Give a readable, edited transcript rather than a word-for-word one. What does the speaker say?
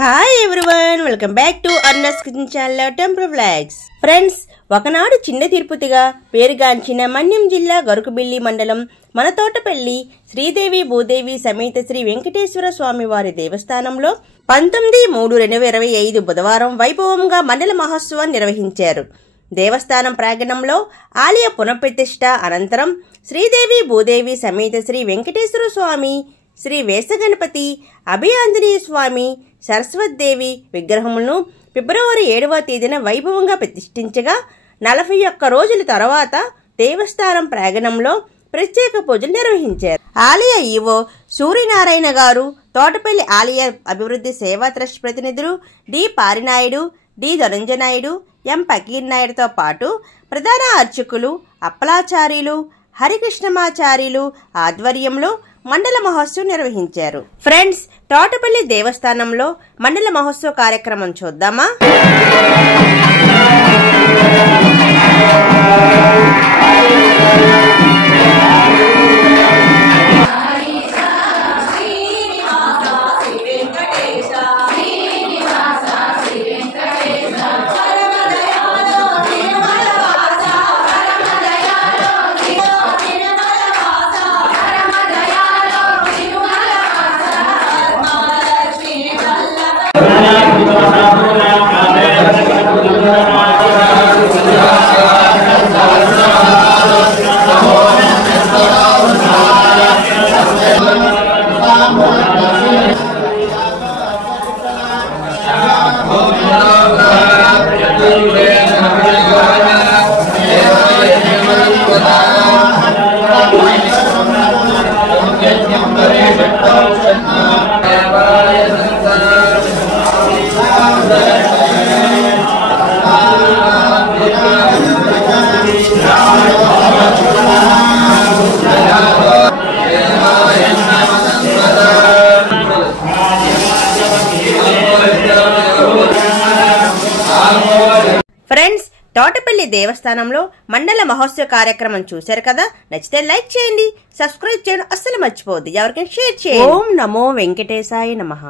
Hi everyone, welcome back to అర్నస్ kitchen channel temple vlogs. Friends, ఒకనాడు చిన్న తిరుపతిగా పేరుగాంచిన మన్యం జిల్లా గరుకుబిల్లి మండలం మనతోటపల్లి శ్రీదేవి భూదేవి సమేత శ్రీ వెంకటేశ్వర స్వామి వారి దేవస్థానంలో 19/3/2025 బుధవారం వైభవంగా మండల మహోత్సవాన్ని నిర్వహించారు. దేవస్థానం ప్రాంగణంలో ఆలయ పునఃప్రతిష్ఠ అనంతరం శ్రీదేవి భూదేవి సమేత శ్రీ వెంకటేశ్వర స్వామి, శ్రీ వేసగణపతి, అభయాంజనేయ స్వామి, సరస్వతీదేవి విగ్రహములను ఫిబ్రవరి 7వ తేదీన వైభవంగా ప్రతిష్ఠించగా 41 రోజుల తర్వాత దేవస్థానం ప్రాంగణంలో ప్రత్యేక పూజలు నిర్వహించారు. ఆలయ ఈవో సూర్యనారాయణ గారు, తోటపల్లి ఆలయ అభివృద్ధి సేవా ట్రస్ట్ ప్రతినిధులు డి పారినాయుడు, డి ధనంజనాయుడు, ఎం పకీర్ నాయుడుతో పాటు ప్రధాన అర్చకులు అప్పలాచార్యులు, హరికృష్ణమాచార్యులు ఆధ్వర్యంలో మండల మహోత్సవం నిర్వహించారు. ఫ్రెండ్స్, తోటపల్లి దేవస్థానంలో మండల మహోత్సవ కార్యక్రమం చూద్దామా. ఫ్రెండ్స్, తోటపల్లి దేవస్థానంలో మండల మహోత్సవ కార్యక్రమం చూశారు కదా. నచ్చితే లైక్ చేయండి, సబ్స్క్రైబ్ చేయడం అస్సలు మర్చిపోవద్దు, ఎవరికైనా షేర్ చేయండి. ఓం నమో వెంకటేశాయ నమః.